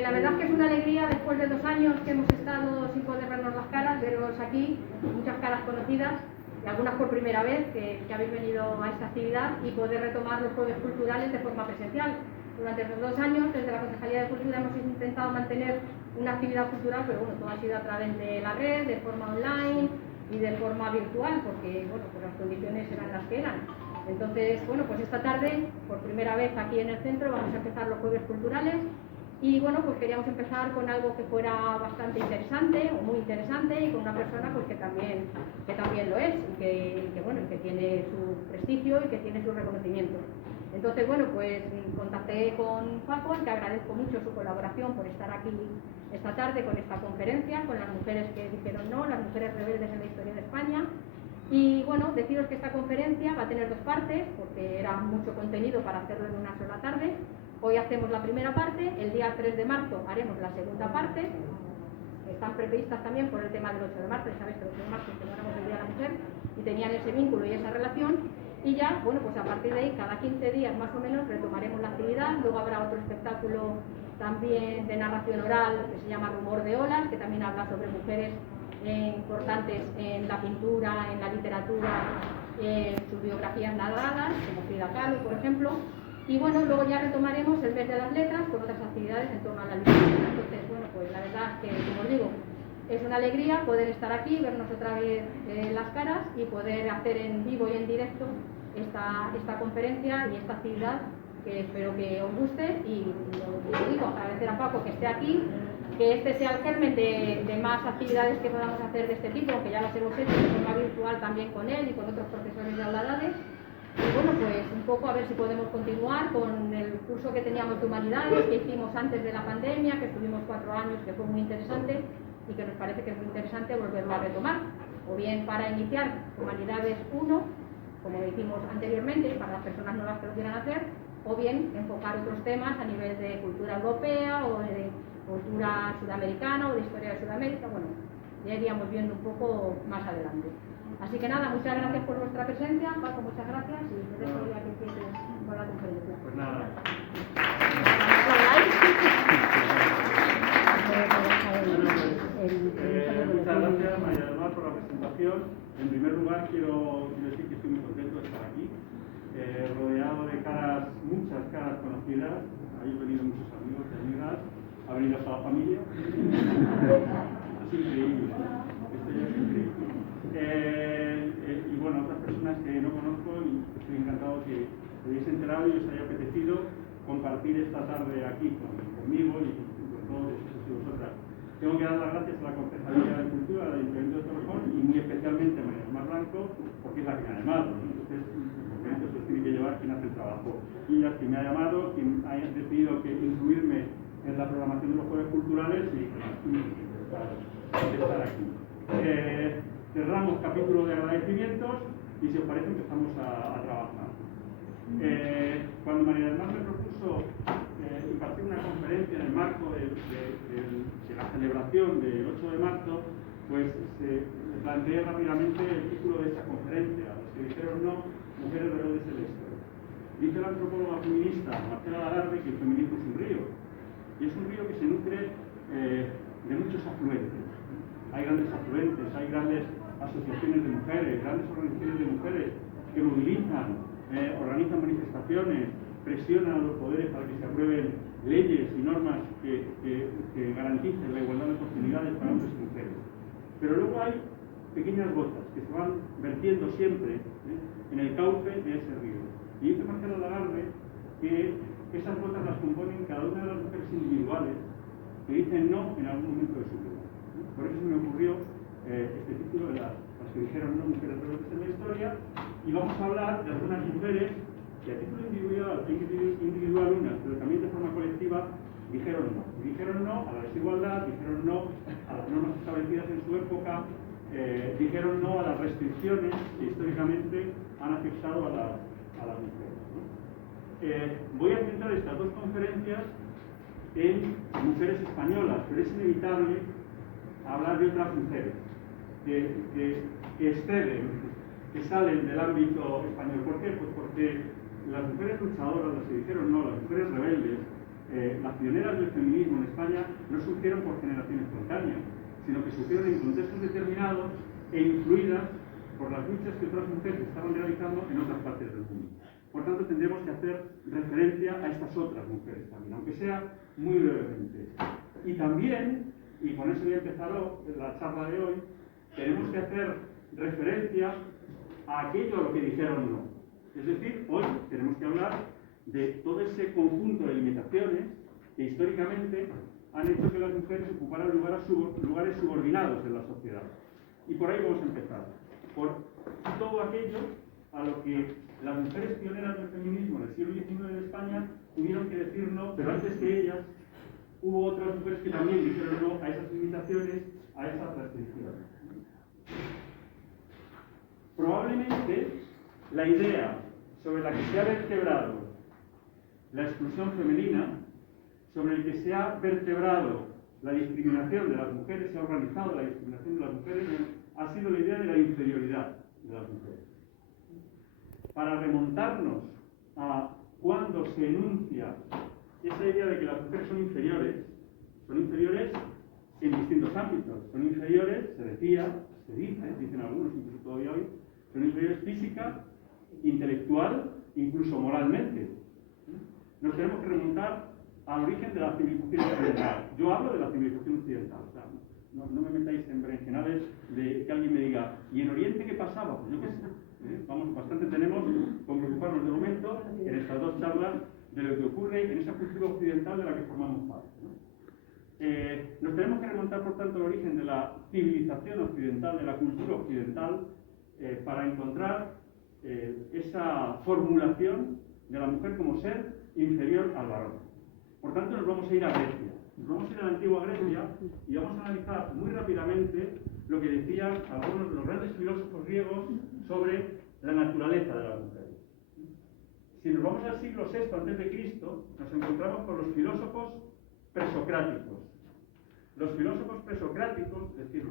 La verdad es que es una alegría, después de 2 años que hemos estado sin poder vernos las caras, veros aquí, muchas caras conocidas y algunas por primera vez que habéis venido a esta actividad, y poder retomar los jueves culturales de forma presencial. Durante los 2 años, desde la Concejalía de Cultura, hemos intentado mantener una actividad cultural, pero bueno, todo ha sido a través de la red, de forma online y de forma virtual, porque bueno, pues las condiciones eran las que eran. Entonces, bueno, pues esta tarde, por primera vez aquí en el centro, vamos a empezar los jueves culturales. Y bueno, pues queríamos empezar con algo que fuera bastante interesante o muy interesante, y con una persona pues que también lo es, y que bueno, que tiene su prestigio y que tiene su reconocimiento. Entonces, bueno, pues contacté con Paco, al que agradezco mucho su colaboración por estar aquí esta tarde con esta conferencia, con las mujeres que dijeron no, las mujeres rebeldes en la historia de España. Y bueno, deciros que esta conferencia va a tener 2 partes, porque era mucho contenido para hacerlo en una sola tarde. Hoy hacemos la primera parte, el día 3 de marzo haremos la segunda parte. Están previstas también por el tema del 8 de marzo, sabéis que el 8 de marzo celebramos el Día de la Mujer y tenían ese vínculo y esa relación. Y ya, bueno, pues a partir de ahí, cada 15 días más o menos, retomaremos la actividad. Luego habrá otro espectáculo también de narración oral que se llama Rumor de Olas, que también habla sobre mujeres importantes en la pintura, en la literatura, sus biografías narradas, como Frida Kahlo, por ejemplo. Y bueno, luego ya retomaremos el mes de las letras con otras actividades en torno a la literatura. Entonces, bueno, pues la verdad es que, como os digo, es una alegría poder estar aquí, vernos otra vez las caras y poder hacer en vivo y en directo esta conferencia y esta actividad, que espero que os guste. Y lo digo, agradecer a Paco que esté aquí, que este sea el germen de más actividades que podamos hacer de este tipo, aunque ya las hemos hecho de forma virtual también con él y con otros profesores de Auladades. Y bueno, pues un poco a ver si podemos continuar con el curso que teníamos de Humanidades, que hicimos antes de la pandemia, que estuvimos 4 años, que fue muy interesante y que nos parece que es muy interesante volverlo a retomar. O bien para iniciar Humanidades 1, como hicimos anteriormente, para las personas nuevas que lo quieran hacer, o bien enfocar otros temas a nivel de cultura europea o de cultura sudamericana o de historia de Sudamérica. Bueno, ya iríamos viendo un poco más adelante. Así que nada, muchas gracias por vuestra presencia. Paco, muchas gracias, y te dejo ya que empieces con la conferencia. Pues nada. Muchas gracias, María del Mar, por la presentación. En primer lugar, quiero decir que estoy muy contento de estar aquí, rodeado de caras, muchas caras conocidas. Habéis venido muchos amigos y amigas, ha venido hasta la familia. Es increíble, esto ya es increíble. Y bueno, otras personas que no conozco, y estoy encantado que os hayáis enterado y os haya apetecido compartir esta tarde aquí conmigo y con todos vosotras. Tengo que dar las gracias a la Concejalía de Cultura del Ayuntamiento de Torrejón, y muy especialmente a María del Mar Blanco, porque es la que me ha llamado, ¿no? Entonces, obviamente se tiene que llevar quien hace el trabajo. Y ya quien me ha llamado, quien haya decidido que incluirme en la programación de los jueves culturales, y estar aquí. Cerramos capítulo de agradecimientos y, si os parece, empezamos a trabajar. Cuando María del Mar me propuso impartir una conferencia en el marco de la celebración del 8 de marzo, pues se planteé rápidamente el título de esta conferencia: Los que dijeron no, mujeres rebeldes en la historia. Dice la antropóloga feminista Marcela Lagarde que el feminismo es un río, y es un río que se nutre de muchos afluentes. Hay grandes afluentes, hay grandes asociaciones de mujeres, grandes organizaciones de mujeres que movilizan, organizan manifestaciones, presionan a los poderes para que se aprueben leyes y normas que garanticen la igualdad de oportunidades para hombres y mujeres. Pero luego hay pequeñas gotas que se van vertiendo siempre en el cauce de ese río. Y dice Marcela Lagarde que esas gotas las componen cada una de las mujeres individuales que dicen no en algún momento de su vida. Por eso me ocurrió este título de las que dijeron no, mujeres rebeldes en la historia, y vamos a hablar de algunas mujeres que a título individual unas, pero también de forma colectiva, dijeron no. Y dijeron no a la desigualdad, dijeron no a las normas establecidas en su época, dijeron no a las restricciones que históricamente han afectado a las mujeres, ¿no? Voy a centrar estas 2 conferencias en mujeres españolas, pero es inevitable hablar de otras mujeres que exceden, que salen del ámbito español. ¿Por qué? Pues porque las mujeres luchadoras, las que dijeron no, las mujeres rebeldes, las pioneras del feminismo en España no surgieron por generación espontánea, sino que surgieron en contextos determinados e influidas por las luchas que otras mujeres estaban realizando en otras partes del mundo. Por tanto, tendremos que hacer referencia a estas otras mujeres también, aunque sea muy brevemente. Y también, y con eso voy a empezar la charla de hoy, tenemos que hacer referencia a aquello a lo que dijeron no. Es decir, hoy tenemos que hablar de todo ese conjunto de limitaciones que históricamente han hecho que las mujeres ocuparan lugares subordinados en la sociedad. Y por ahí vamos a empezar. Por todo aquello a lo que las mujeres pioneras del feminismo en el siglo XIX en España tuvieron que decir no, pero antes que ellas hubo otras mujeres que también dijeron no a esas limitaciones, a esas restricciones. Probablemente la idea sobre la que se ha vertebrado la exclusión femenina, sobre el que se ha vertebrado la discriminación de las mujeres, se ha organizado la discriminación de las mujeres, ha sido la idea de la inferioridad de las mujeres. Para remontarnos a cuando se enuncia esa idea de que las mujeres son inferiores en distintos ámbitos. Son inferiores, se decía, se dice, dicen algunos incluso todavía hoy, son inferiores física, intelectual, incluso moralmente. Nos tenemos que remontar al origen de la civilización occidental. Yo hablo de la civilización occidental, o sea, no me metáis en berenjenales de que alguien me diga, ¿y en Oriente qué pasaba? Pues yo qué sé. Vamos, bastante tenemos con preocuparnos de momento en estas dos charlas de lo que ocurre en esa cultura occidental de la que formamos parte, ¿no? Nos tenemos que remontar, por tanto, al origen de la civilización occidental, de la cultura occidental, para encontrar esa formulación de la mujer como ser inferior al varón. Por tanto, nos vamos a ir a Grecia. Nos vamos a ir a la antigua Grecia y vamos a analizar muy rápidamente lo que decían algunos de los grandes filósofos griegos sobre la naturaleza de la mujer. Si nos vamos al siglo VI a.C., nos encontramos con los filósofos presocráticos. Los filósofos presocráticos, es decir,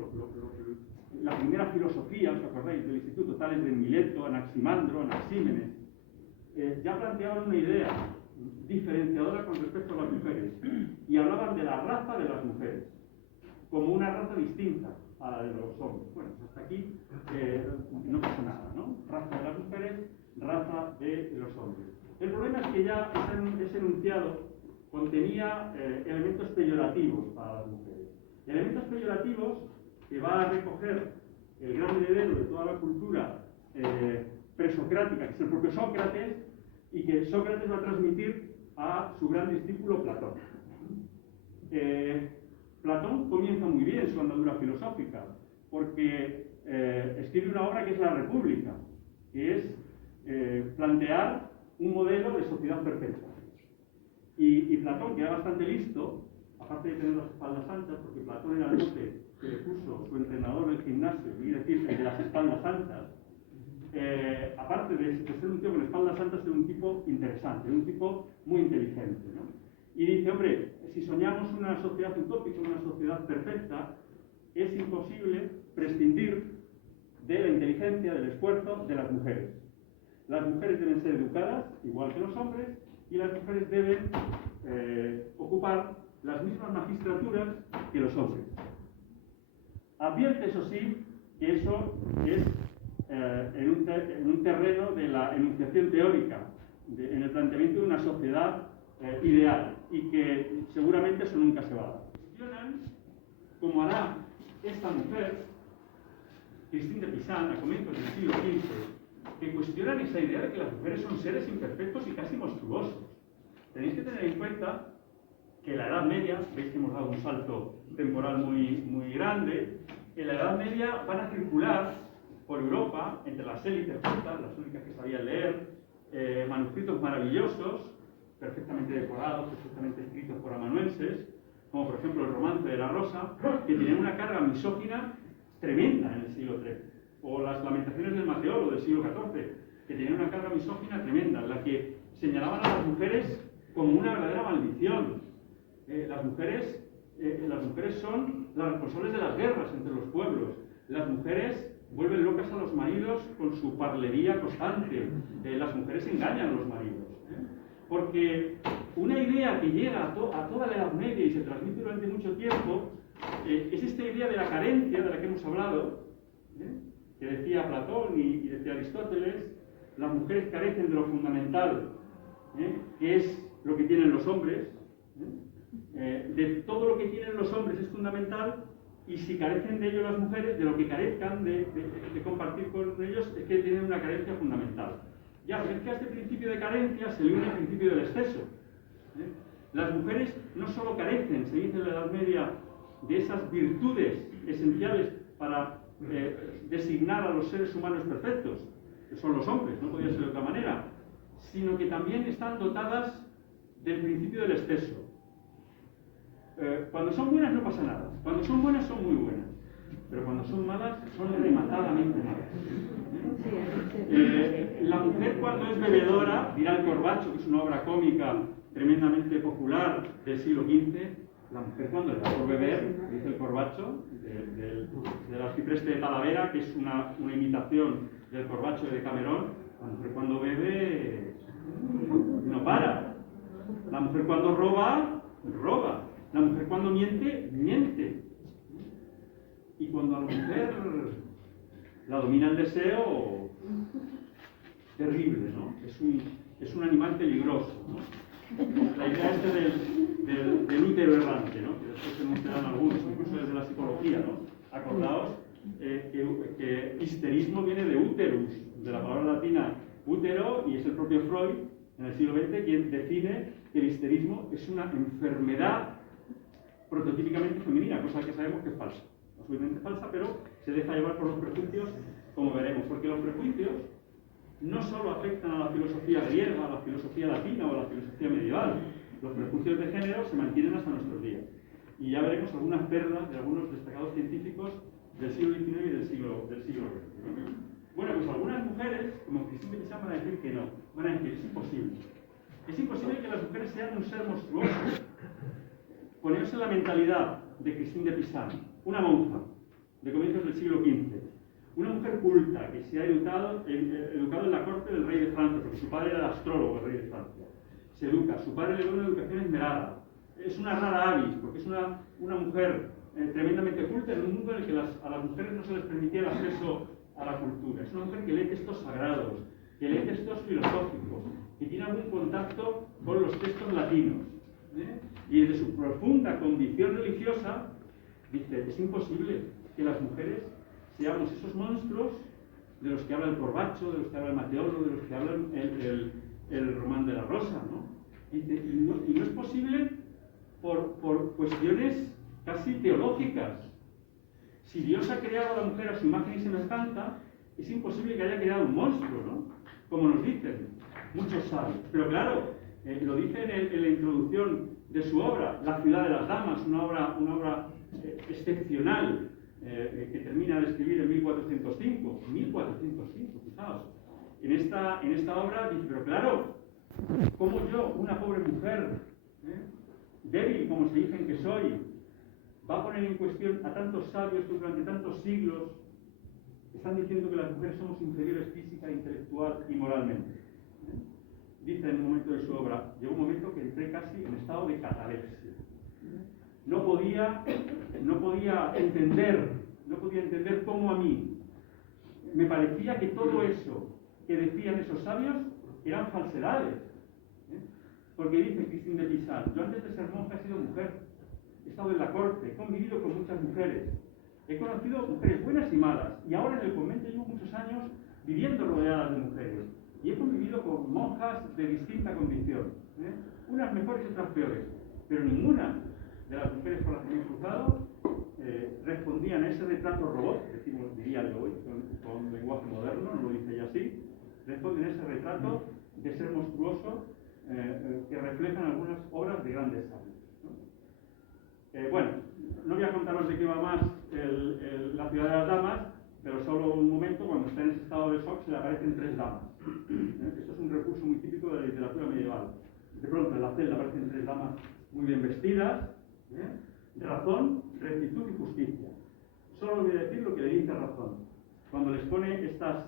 la primera filosofía, ¿os acordáis del instituto? Tales de Mileto, Anaximandro, Anaxímenes, ya planteaban una idea diferenciadora con respecto a las mujeres y hablaban de la raza de las mujeres como una raza distinta a la de los hombres. Bueno, hasta aquí no pasa nada, ¿no? Raza de las mujeres, raza de los hombres. El problema es que ya ese enunciado contenía elementos peyorativos para las mujeres. Elementos peyorativos que va a recoger el gran heredero de toda la cultura presocrática, que es el propio Sócrates, y que Sócrates va a transmitir a su gran discípulo Platón. Platón comienza muy bien su andadura filosófica, porque escribe una obra que es La República, que es plantear un modelo de sociedad perfecta. Y Platón, que era bastante listo, aparte de tener las espaldas anchas, porque Platón era el mote que le puso su entrenador del gimnasio, y decir, el de las espaldas anchas, aparte de ser un tío con espaldas anchas, era un tipo interesante, un tipo muy inteligente, ¿no? Y dice, hombre, si soñamos una sociedad utópica, una sociedad perfecta, es imposible prescindir de la inteligencia, del esfuerzo de las mujeres. Las mujeres deben ser educadas, igual que los hombres, y las mujeres deben ocupar las mismas magistraturas que los hombres. Advierte, eso sí, que eso es en un terreno de la enunciación teórica, en el planteamiento de una sociedad ideal, y que seguramente eso nunca se va a dar. Cuestionan, como hará esta mujer, Christine de Pizan, a comienzos del siglo XV, que cuestionan esa idea de que las mujeres son seres imperfectos y casi monstruosos. Tenéis que tener en cuenta que en la Edad Media, veis que hemos dado un salto temporal muy grande, en la Edad Media van a circular por Europa, entre las élites cultas, las únicas que sabían leer, manuscritos maravillosos, perfectamente decorados, perfectamente escritos por amanuenses, como por ejemplo el Romance de la Rosa, que tenían una carga misógina tremenda en el siglo XIII, o las Lamentaciones del Mateolo del siglo XIV, que tenían una carga misógina tremenda, en la que señalaban a las mujeres como una verdadera maldición. Las mujeres son las responsables de las guerras entre los pueblos. Las mujeres vuelven locas a los maridos con su parlería constante. Las mujeres engañan a los maridos. Porque una idea que llega a toda la Edad Media y se transmite es esta idea de la carencia de la que hemos hablado, que decía Platón y decía Aristóteles. Las mujeres carecen de lo fundamental, que es lo que tienen los hombres. De todo lo que tienen los hombres es fundamental, y si carecen de ello las mujeres, de lo que carezcan de compartir con ellos, es que tienen una carencia fundamental. Ya, pero es que a este principio de carencia se le une el principio del exceso. Las mujeres no solo carecen, se dice en la Edad Media, de esas virtudes esenciales para designar a los seres humanos perfectos, que son los hombres, no podía ser de otra manera, sino que también están dotadas del principio del exceso. Cuando son buenas no pasa nada, cuando son buenas son muy buenas, pero cuando son malas son rematadamente malas. La mujer cuando es bebedora, dirá el Corbacho, que es una obra cómica tremendamente popular del siglo XV, la mujer cuando le da por beber, dice el Corbacho, del arcipreste de Talavera, que es una imitación del Corbacho de Camerón, la mujer cuando bebe no para. La mujer cuando roba, roba. La mujer cuando miente, miente. Y cuando a la mujer la domina el deseo, terrible, ¿no? Es un animal peligroso, ¿no? La idea del útero errante, ¿no? Que después se enunciarán algunos, incluso desde la psicología, ¿no? Acordaos que histerismo viene de úterus, de la palabra latina útero, y es el propio Freud, en el siglo XX, quien define que el histerismo es una enfermedad prototípicamente femenina, cosa que sabemos que es falsa. Absolutamente falsa, pero se deja llevar por los prejuicios, como veremos, porque los prejuicios no solo afectan a la filosofía griega, a la filosofía latina o a la filosofía medieval. Los prejuicios de género se mantienen hasta nuestros días. Y ya veremos algunas perlas de algunos destacados científicos del siglo XIX y del siglo XX. Bueno, pues algunas mujeres, como Christine de Pizan, van a decir que no. Van a decir, es imposible. Es imposible que las mujeres sean un ser monstruoso. Poneos en la mentalidad de Christine de Pizan, una monja de comienzos del siglo XV, una mujer culta que se ha educado en la corte del rey de Francia, porque su padre era el astrólogo del rey de Francia. Se educa, su padre le da una educación esmerada. Es una rara avis, porque es una mujer tremendamente culta en un mundo en el que a las mujeres no se les permitía el acceso a la cultura. Es una mujer que lee textos sagrados, que lee textos filosóficos, que tiene algún contacto con los textos latinos. Y desde su profunda condición religiosa, dice, es imposible que las mujeres seamos esos monstruos de los que habla el Corbacho, de los que habla el Mateolo, de los que habla el Román de la Rosa, ¿no? Dice, y no es posible por cuestiones casi teológicas. Si Dios ha creado a la mujer a su imagen y semejanza, es imposible que haya creado un monstruo, ¿no? Como nos dicen muchos sabios. Pero claro, lo dice en la introducción de su obra, La ciudad de las damas, una obra excepcional, que termina de escribir en 1405. 1405, fijaos. En esta obra dice, pero claro, ¿cómo yo, una pobre mujer, débil como se dicen que soy, va a poner en cuestión a tantos sabios que durante tantos siglos están diciendo que las mujeres somos inferiores física, intelectual y moralmente? Dice en un momento de su obra, llegó un momento que entré casi en estado de catalepsia. No podía entender cómo a mí me parecía que todo eso que decían esos sabios eran falsedades. Porque dice Christine de Pizan, yo antes de ser monja he sido mujer, he estado en la corte, he convivido con muchas mujeres, he conocido mujeres buenas y malas, y ahora en el convento llevo muchos años viviendo rodeadas de mujeres, y he convivido con monjas de distinta condición, unas mejores y otras peores, pero ninguna de las mujeres con las que me he cruzado respondían a ese retrato robot, diría yo hoy, con lenguaje moderno, no lo dice ella así, responden a ese retrato de ser monstruoso que reflejan algunas obras de grandes sabios, ¿no? Bueno, no voy a contaros de qué va más La ciudad de las damas, pero solo un momento, cuando está en ese estado de shock se le aparecen 3 damas. Esto es un recurso muy típico de la literatura medieval. De pronto en la celda aparecen 3 damas muy bien vestidas, razón, rectitud y justicia. Solo voy a decir lo que le dice razón. Cuando les pone estas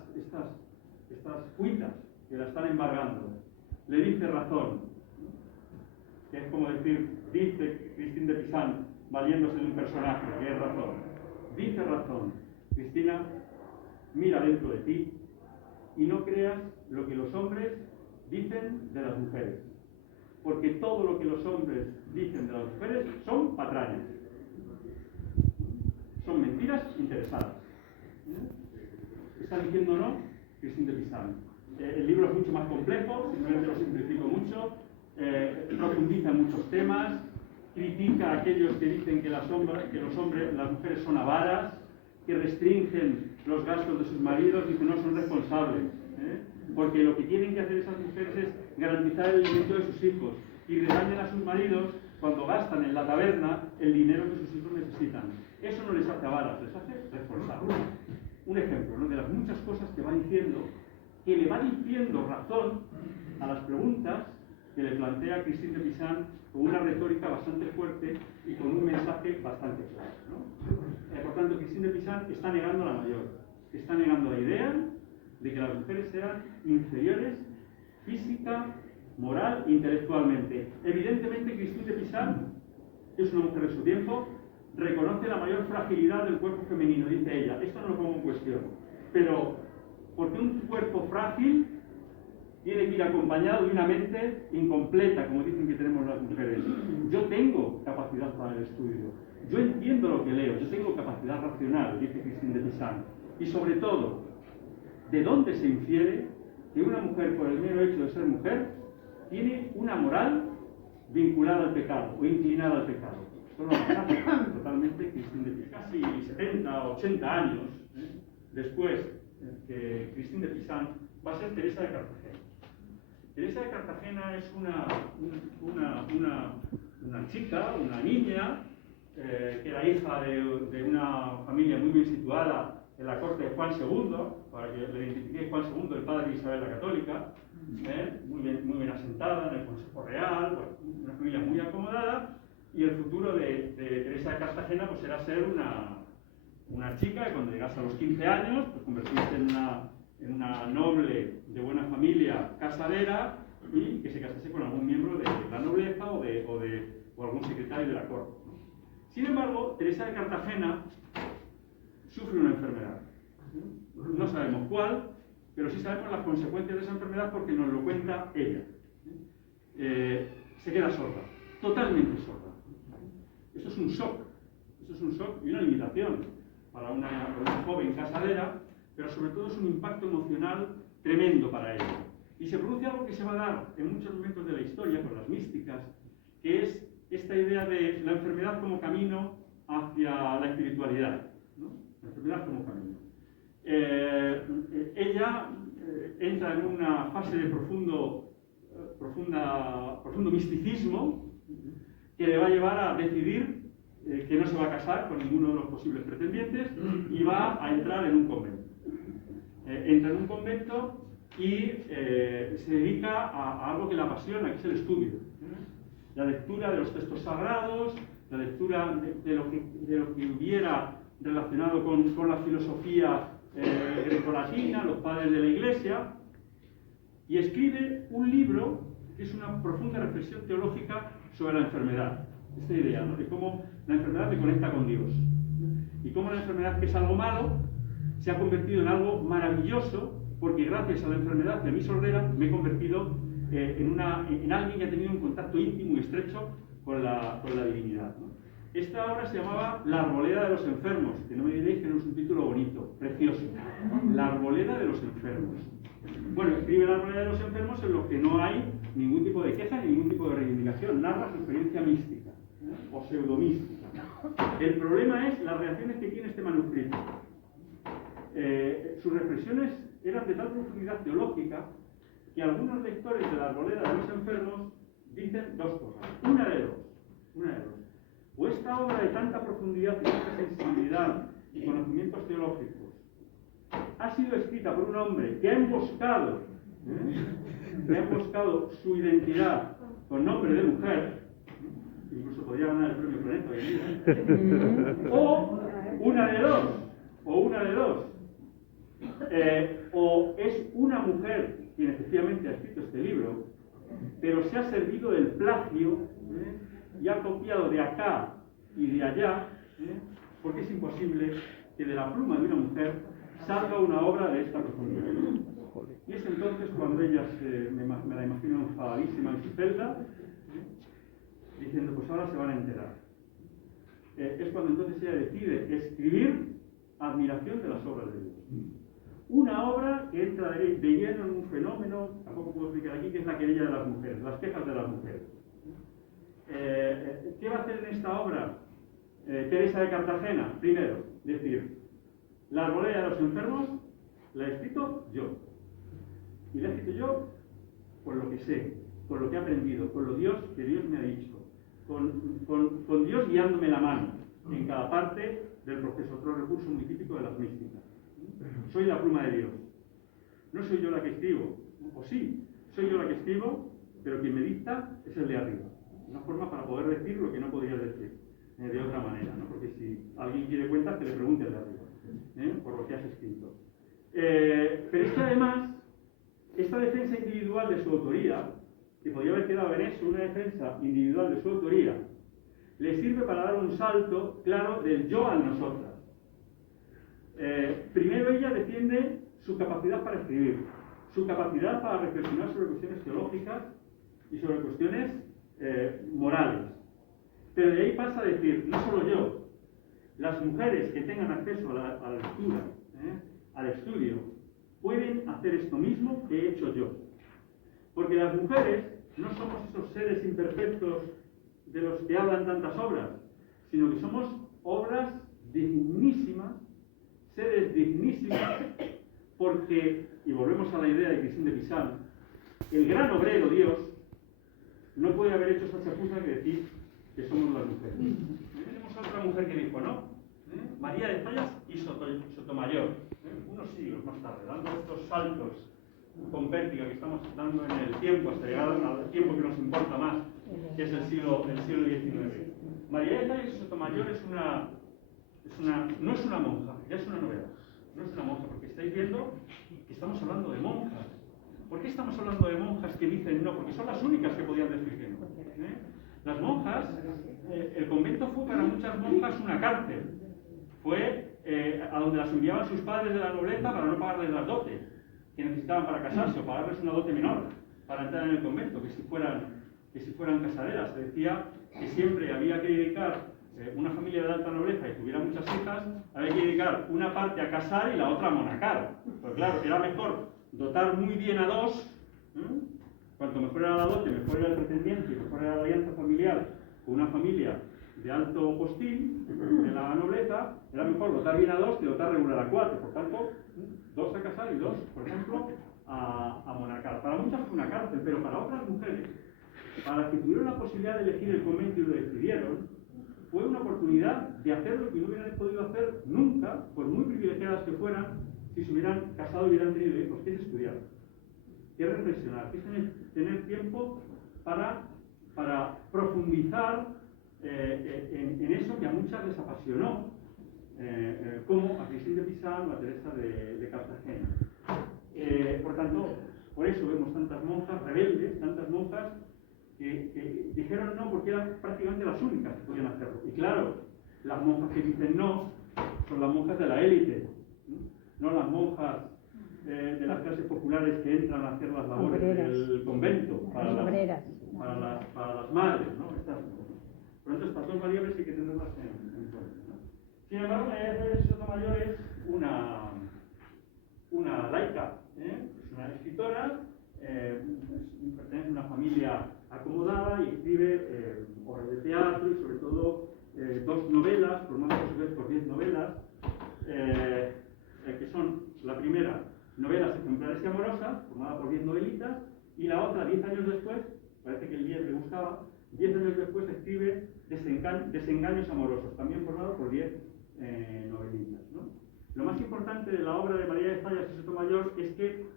cuitas que la están embargando, le dice razón, que es como decir, dice Christine de Pizan, valiéndose de un personaje que es Razón. Dice Razón: Cristina, mira dentro de ti y no creas lo que los hombres dicen de las mujeres, porque todo lo que los hombres dicen de las mujeres son patrañas, son mentiras interesadas. Está diciendo no Christine de Pizan. El libro es mucho más complejo, simplemente lo simplifico mucho, profundiza en muchos temas, critica a aquellos que dicen que las mujeres son avaras, que restringen los gastos de sus maridos y que no son responsables, porque lo que tienen que hacer esas mujeres es garantizar el alimento de sus hijos y regañan a sus maridos cuando gastan en la taberna el dinero que sus hijos necesitan. Eso no les hace avaras, les hace responsables. Un ejemplo, ¿no?, de las muchas cosas que va diciendo, que le va diciendo Razón a las preguntas que le plantea Christine de Pizan, con una retórica bastante fuerte y con un mensaje bastante claro, ¿no? Por tanto, Christine de Pizan está negando la mayor, está negando la idea de que las mujeres sean inferiores física, moral e intelectualmente. Evidentemente, Christine de Pizan es una mujer de su tiempo, reconoce la mayor fragilidad del cuerpo femenino, dice ella. Esto no lo pongo en cuestión. Pero, porque un cuerpo frágil tiene que ir acompañado de una mente incompleta, como dicen que tenemos las mujeres. Yo tengo capacidad para el estudio, yo entiendo lo que leo, yo tengo capacidad racional, dice Christine de Pizan. Y sobre todo, ¿de dónde se infiere que una mujer, por el mero hecho de ser mujer, tiene una moral vinculada al pecado o inclinada al pecado? Esto lo hace totalmente Christine de Pizan. Casi 70 o 80 años después que Christine de Pizan va a ser Teresa de Cartagena. Teresa de Cartagena es una chica, una niña, que era hija de una familia muy bien situada en la corte de Juan II, para que le identifique Juan II, el padre de Isabel la Católica, muy bien asentada en el Consejo Real, bueno, una familia muy acomodada, y el futuro de Teresa de Cartagena pues era ser una chica que cuando llegase a los 15 años, pues convertirse en una noble de buena familia casadera y que se casase con algún miembro de la nobleza o algún secretario de la corte. Sin embargo, Teresa de Cartagena sufre una enfermedad. No sabemos cuál, pero sí sabemos las consecuencias de esa enfermedad porque nos lo cuenta ella. Se queda sorda, totalmente sorda. Esto es un shock y una limitación para una joven casadera, pero sobre todo es un impacto emocional tremendo para ella. Y se produce algo que se va a dar en muchos momentos de la historia con las místicas, que es esta idea de la enfermedad como camino hacia la espiritualidad, ¿no? La enfermedad como camino. Ella entra en una fase de profundo misticismo que le va a llevar a decidir que no se va a casar con ninguno de los posibles pretendientes y va a entrar en un convento. Entra en un convento y se dedica a algo que la apasiona, que es el estudio. La lectura de los textos sagrados, la lectura de lo que hubiera relacionado con la filosofía grecolatina, los padres de la Iglesia, y escribe un libro que es una profunda reflexión teológica sobre la enfermedad. Esta idea, ¿no?, de cómo la enfermedad me conecta con Dios y cómo la enfermedad, que es algo malo, se ha convertido en algo maravilloso, porque gracias a la enfermedad de mi sordera me he convertido en alguien que ha tenido un contacto íntimo y estrecho con la divinidad, ¿no? Esta obra se llamaba La Arboleda de los Enfermos, que no me diréis que no es un título bonito, precioso. La Arboleda de los Enfermos. Bueno, escribe La Arboleda de los Enfermos en lo que no hay ningún tipo de queja ni ningún tipo de reivindicación. Narra su experiencia mística, o pseudomística. El problema es las reacciones que tiene este manuscrito. Sus reflexiones eran de tal profundidad teológica que algunos lectores de La Arboleda de los Enfermos dicen dos cosas. Una de dos. O esta obra de tanta profundidad y tanta sensibilidad y conocimientos teológicos ha sido escrita por un hombre que ha emboscado su identidad con nombre de mujer, incluso podría ganar el premio Planeta hoy día, o una de dos, o es una mujer quien efectivamente ha escrito este libro, pero se ha servido del plagio y ha copiado de acá y de allá, porque es imposible que de la pluma de una mujer salga una obra de esta profundidad. Y es entonces cuando ella me la imagino enfadadísima en su celda, diciendo, pues ahora se van a enterar. Es cuando entonces ella decide escribir admiración de las obras de Dios. Una obra que entra de lleno en un fenómeno, tampoco puedo explicar aquí, que es la querella de las mujeres, las quejas de las mujeres. ¿Qué va a hacer en esta obra Teresa de Cartagena? Primero, decir, la arboleda de los enfermos la he escrito yo. Y la he escrito yo por lo que sé, por lo que he aprendido, por lo que Dios me ha dicho, con Dios guiándome la mano en cada parte del proceso, otro recurso muy típico de las místicas. Soy la pluma de Dios. No soy yo la que escribo, o sí, soy yo la que escribo, pero quien me dicta es el de arriba. Una forma para poder decir lo que no podría decir de otra manera, ¿no? Porque si alguien quiere cuentas, que le pregunte al de arriba, por lo que has escrito. Pero es que además, esta defensa individual de su autoría, que podría haber quedado en eso, una defensa individual de su autoría, le sirve para dar un salto claro del yo al nosotras. Primero ella defiende su capacidad para escribir, su capacidad para reflexionar sobre cuestiones teológicas y sobre cuestiones morales. Pero de ahí pasa a decir, no solo yo, las mujeres que tengan acceso a la lectura, al estudio, pueden hacer esto mismo que he hecho yo. Porque las mujeres no somos esos seres imperfectos de los que hablan tantas obras, sino que somos obras dignísimas, seres dignísimos, porque, y volvemos a la idea de Cristín de Pizan, el gran obrero Dios no puede haber hecho esa chapuza que decir que somos las mujeres. Tenemos otra mujer que dijo, ¿no? María de Zayas y Sotomayor, unos siglos más tarde, dando estos saltos con vértigo que estamos dando en el tiempo, hasta llegar al tiempo que nos importa más, que es el siglo XIX. María de Zayas y Sotomayor no es una monja, ya es una novedad. No es una monja, porque estáis viendo que estamos hablando de monjas. ¿Por qué estamos hablando de monjas que dicen no? Porque son las únicas que podían decir que no. Las monjas, el convento fue para muchas monjas una cárcel. Fue a donde las enviaban sus padres de la nobleza para no pagarles las dotes que necesitaban para casarse, o pagarles una dote menor para entrar en el convento, que si fueran casaderas. Se decía que siempre había que dedicar una familia de alta nobleza y tuviera muchas hijas, había que dedicar una parte a casar y la otra a monacar. Pues claro, era mejor dotar muy bien a dos, cuanto mejor era la dote, mejor era el pretendiente, mejor era la alianza familiar con una familia de alto postín, de la nobleza, era mejor dotar bien a dos que dotar regular a cuatro. Por tanto, dos a casar y dos, por ejemplo, a monacar. Para muchas fue una cárcel, pero para otras mujeres, para las que tuvieron la posibilidad de elegir el convento y lo decidieron, fue una oportunidad de hacer lo que no hubieran podido hacer nunca, por muy privilegiadas que fueran, si se hubieran casado y hubieran tenido hijos, que es estudiar, que es reflexionar, que es tener tiempo para profundizar en eso que a muchas les apasionó, como a Cristín de Pizan o a Teresa de Cartagena. Por tanto, por eso vemos tantas monjas rebeldes, tantas monjas que dijeron no porque eran prácticamente las únicas que podían hacerlo. Y claro, las monjas que dicen no son las monjas de la élite, no las monjas de las clases populares que entran a hacer las labores del convento para las madres, ¿no? Por lo tanto, estas dos variables hay que tenerlas en cuenta, ¿no? Sin embargo, María de Sotomayor es una laica, es una escritora, pertenece a una familia acomodada y escribe obras de teatro y sobre todo dos novelas, formadas a su vez por 10 novelas, que son la primera, Novelas ejemplares y amorosas, formada por 10 novelitas, y la otra, 10 años después, parece que el 10 le gustaba, 10 años después escribe Desengaños amorosos, también formado por 10 novelitas, ¿no? Lo más importante de la obra de María de Zayas y Sotomayor es que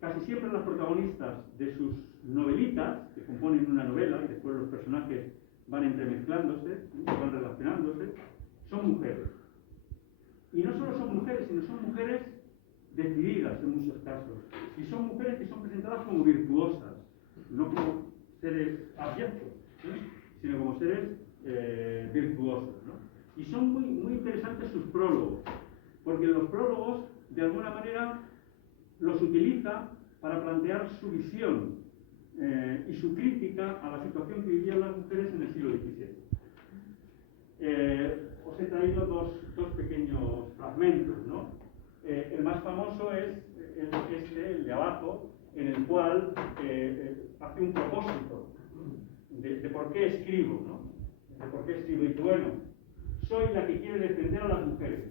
casi siempre las protagonistas de sus novelitas, que componen una novela y después los personajes van entremezclándose, van relacionándose, son mujeres. Y no solo son mujeres, sino son mujeres decididas en muchos casos. Y son mujeres que son presentadas como virtuosas, no como seres abyectos, sino como seres virtuosos, ¿no? Y son muy, muy interesantes sus prólogos, porque los prólogos, de alguna manera, los utiliza para plantear su visión y su crítica a la situación que vivían las mujeres en el siglo XVII. Os he traído dos pequeños fragmentos, ¿no? El más famoso es el de abajo, en el cual hace un propósito de por qué escribo, ¿no? De por qué escribo. Y dice, bueno, soy la que quiere defender a las mujeres,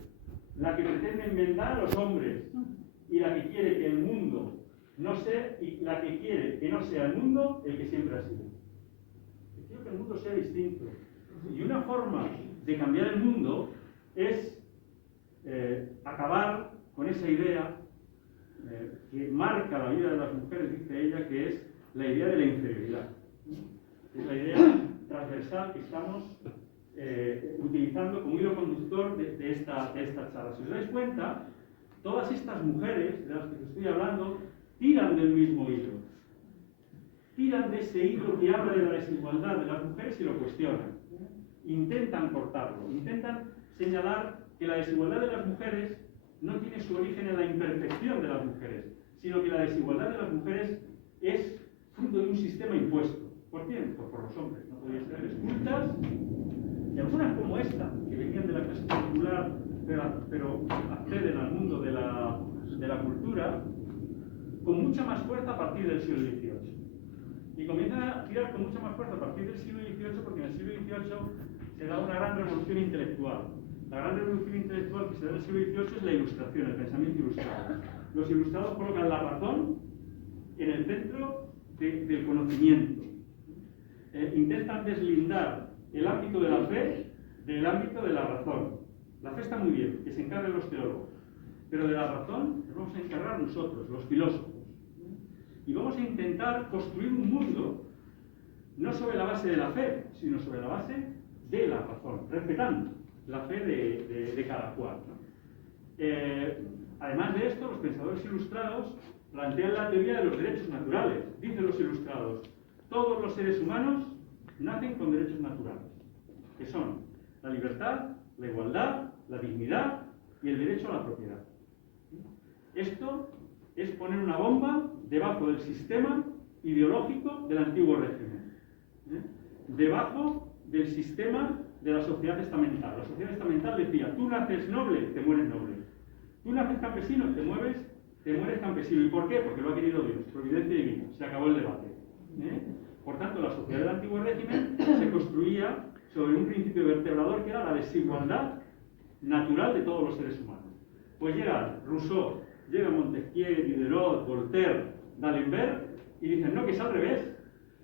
la que pretende enmendar a los hombres y la que quiere que el mundo no sea, y la que quiere que no sea el mundo el que siempre ha sido. Quiero que el mundo sea distinto. Y una forma de cambiar el mundo es acabar con esa idea que marca la vida de las mujeres, dice ella, que es la idea de la inferioridad. Es la idea transversal que estamos utilizando como hilo conductor de esta charla. Si os dais cuenta, todas estas mujeres de las que os estoy hablando tiran del mismo hilo. Tiran de ese hilo que habla de la desigualdad de las mujeres y lo cuestionan. Intentan cortarlo, intentan señalar que la desigualdad de las mujeres no tiene su origen en la imperfección de las mujeres, sino que la desigualdad de las mujeres es fruto de un sistema impuesto. ¿Por quién? Pues por los hombres. No podían ser escultas, y algunas como esta, que venían de la clase popular, pero acceden al mundo de la cultura, con mucha más fuerza a partir del siglo XVIII. Y comienzan a tirar con mucha más fuerza a partir del siglo XVIII, porque en el siglo XVIII se da una gran revolución intelectual. La gran revolución intelectual que se da en el siglo XVIII es la ilustración, el pensamiento ilustrado. Los ilustrados colocan la razón en el centro del conocimiento. Intentan deslindar el ámbito de la fe del ámbito de la razón. La fe está muy bien, que se encarguen los teólogos, pero de la razón nos vamos a encargar nosotros, los filósofos. Y vamos a intentar construir un mundo no sobre la base de la fe, sino sobre la base de la razón, respetando la fe de cada cual, ¿no? Además de esto, los pensadores ilustrados plantean la teoría de los derechos naturales. Dicen los ilustrados, todos los seres humanos nacen con derechos naturales, que son la libertad, la igualdad, la dignidad y el derecho a la propiedad. Esto es poner una bomba debajo del sistema ideológico del antiguo régimen, debajo del sistema de la sociedad estamental. La sociedad estamental decía, tú naces noble, te mueres noble. Tú naces campesino, te mueres campesino. ¿Y por qué? Porque lo ha querido Dios, providencia divina. Se acabó el debate. Por tanto, la sociedad del antiguo régimen se construía sobre un principio vertebrador que era la desigualdad natural de todos los seres humanos. Pues llega Rousseau, llega Montesquieu, Diderot, Voltaire, D'Alembert, y dicen, no, que es al revés,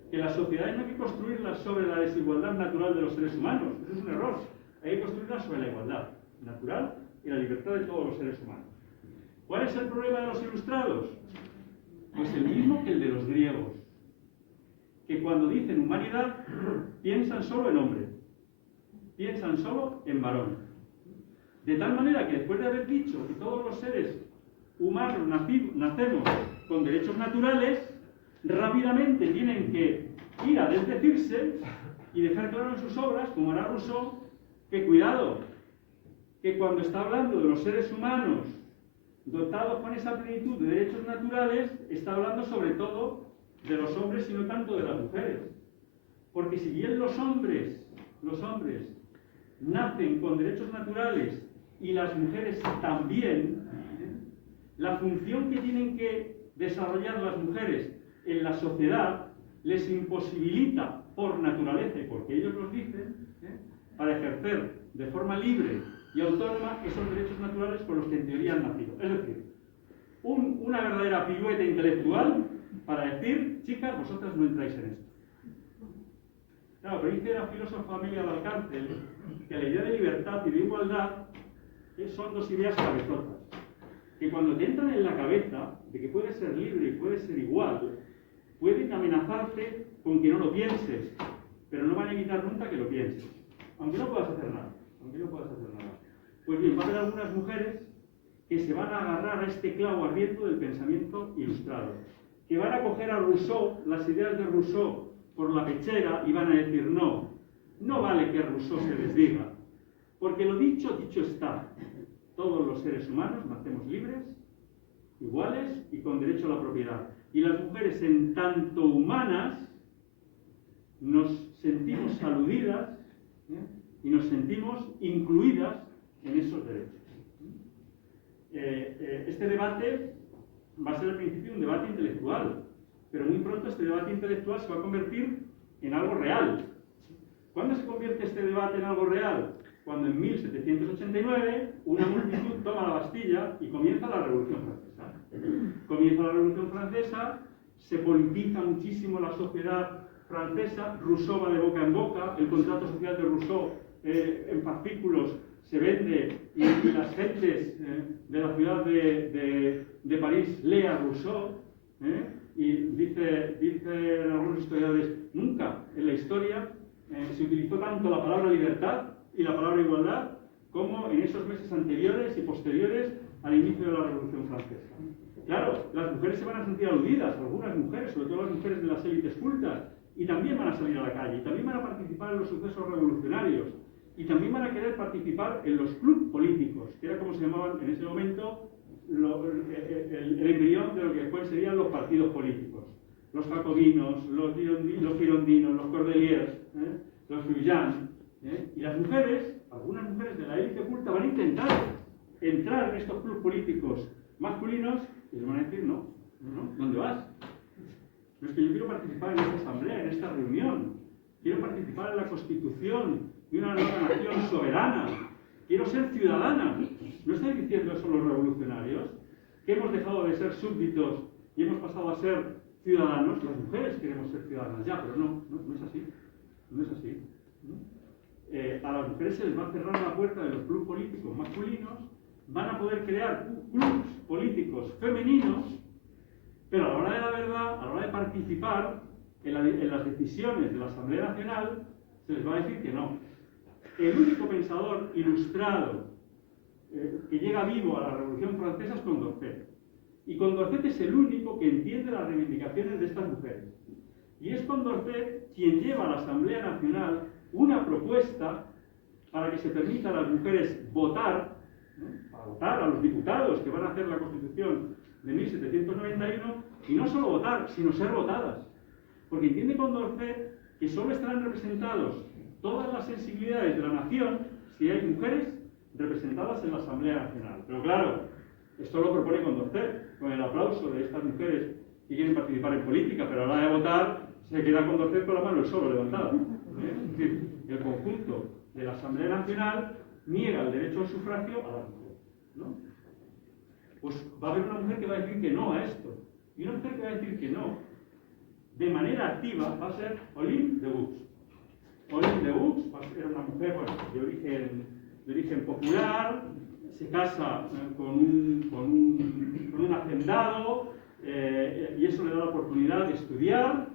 que las sociedades no hay que construirlas sobre la desigualdad natural de los seres humanos. Eso es un error. Hay que construirlas sobre la igualdad natural y la libertad de todos los seres humanos. ¿Cuál es el problema de los ilustrados? Pues el mismo que el de los griegos, que cuando dicen humanidad piensan solo en hombre, piensan solo en varón. De tal manera que después de haber dicho que todos los seres humanos nacemos con derechos naturales, rápidamente tienen que ir a desdecirse y dejar claro en sus obras, como hará Rousseau, que cuidado, que cuando está hablando de los seres humanos dotados con esa plenitud de derechos naturales, está hablando sobre todo de los hombres y no tanto de las mujeres. Porque si bien los hombres nacen con derechos naturales y las mujeres también, la función que tienen que desarrollar las mujeres en la sociedad les imposibilita por naturaleza y porque ellos los dicen, para ejercer de forma libre y autónoma esos derechos naturales con los que en teoría han nacido. Es decir, una verdadera pirueta intelectual para decir, chicas, vosotras no entráis en esto. Claro, pero dice la filósofa Amelia Valcárcel que la idea de libertad y de igualdad son dos ideas cabezotas, que cuando te entran en la cabeza de que puedes ser libre y puedes ser igual, pueden amenazarte con que no lo pienses, pero no van a evitar nunca que lo pienses, aunque no puedas hacer nada, Pues bien, va a haber algunas mujeres que se van a agarrar a este clavo ardiendo del pensamiento ilustrado, que van a coger a Rousseau, las ideas de Rousseau, por la pechera y van a decir, no, no vale que Rousseau se les diga, porque lo dicho, dicho está. Todos los seres humanos nacemos libres, iguales y con derecho a la propiedad. Y las mujeres, en tanto humanas, nos sentimos aludidas, y nos sentimos incluidas en esos derechos. Este debate va a ser al principio un debate intelectual, pero muy pronto este debate intelectual se va a convertir en algo real. ¿Cuándo se convierte este debate en algo real? Cuando en 1789 una multitud toma la Bastilla y comienza la Revolución Francesa. Comienza la Revolución Francesa, se politiza muchísimo la sociedad francesa, Rousseau va de boca en boca, el contrato social de Rousseau en fascículos se vende y las gentes de la ciudad de París lee a Rousseau, y dicen algunos historiadores, nunca en la historia se utilizó tanto la palabra libertad y la palabra igualdad como en esos meses anteriores y posteriores al inicio de la Revolución Francesa. Claro, las mujeres se van a sentir aludidas, algunas mujeres, sobre todo las mujeres de las élites cultas, y también van a salir a la calle, y también van a participar en los sucesos revolucionarios, y también van a querer participar en los clubes políticos, que era como se llamaban en ese momento el embrión de lo que después serían los partidos políticos. Los jacobinos, los girondinos, los cordeliers, los fruillans, y las mujeres, algunas mujeres de la élite culta van a intentar entrar en estos clubes políticos masculinos y les van a decir, no, ¿dónde vas? No es que yo quiero participar en esta asamblea, en esta reunión, quiero participar en la constitución de una nueva nación soberana, quiero ser ciudadana. ¿No estáis diciendo eso los revolucionarios? Que hemos dejado de ser súbditos y hemos pasado a ser ciudadanos. Las mujeres queremos ser ciudadanas ya, pero no es así. No es así. A las mujeres se les va a cerrar la puerta de los clubes políticos masculinos, van a poder crear clubes políticos femeninos, pero a la hora de la verdad, a la hora de participar en las decisiones de la Asamblea Nacional, se les va a decir que no. El único pensador ilustrado que llega vivo a la Revolución Francesa es Condorcet. Y Condorcet es el único que entiende las reivindicaciones de estas mujeres. Y es Condorcet quien lleva a la Asamblea Nacional una propuesta para que se permita a las mujeres votar, para votar a los diputados que van a hacer la Constitución de 1791, y no solo votar, sino ser votadas. Porque entiende Condorcet que solo estarán representados todas las sensibilidades de la nación si hay mujeres representadas en la Asamblea Nacional. Pero claro, esto lo propone Condorcet, con el aplauso de estas mujeres que quieren participar en política, pero a la hora de votar se queda Condorcet con la mano solo levantada. Es decir, el conjunto de la Asamblea Nacional niega el derecho al sufragio a la mujer, ¿no? Pues va a haber una mujer que va a decir que no a esto, y una mujer que va a decir que no de manera activa va a ser Olympe de Gouges. Olympe de Gouges era una mujer, bueno, de origen popular, se casa con un hacendado, y eso le da la oportunidad de estudiar,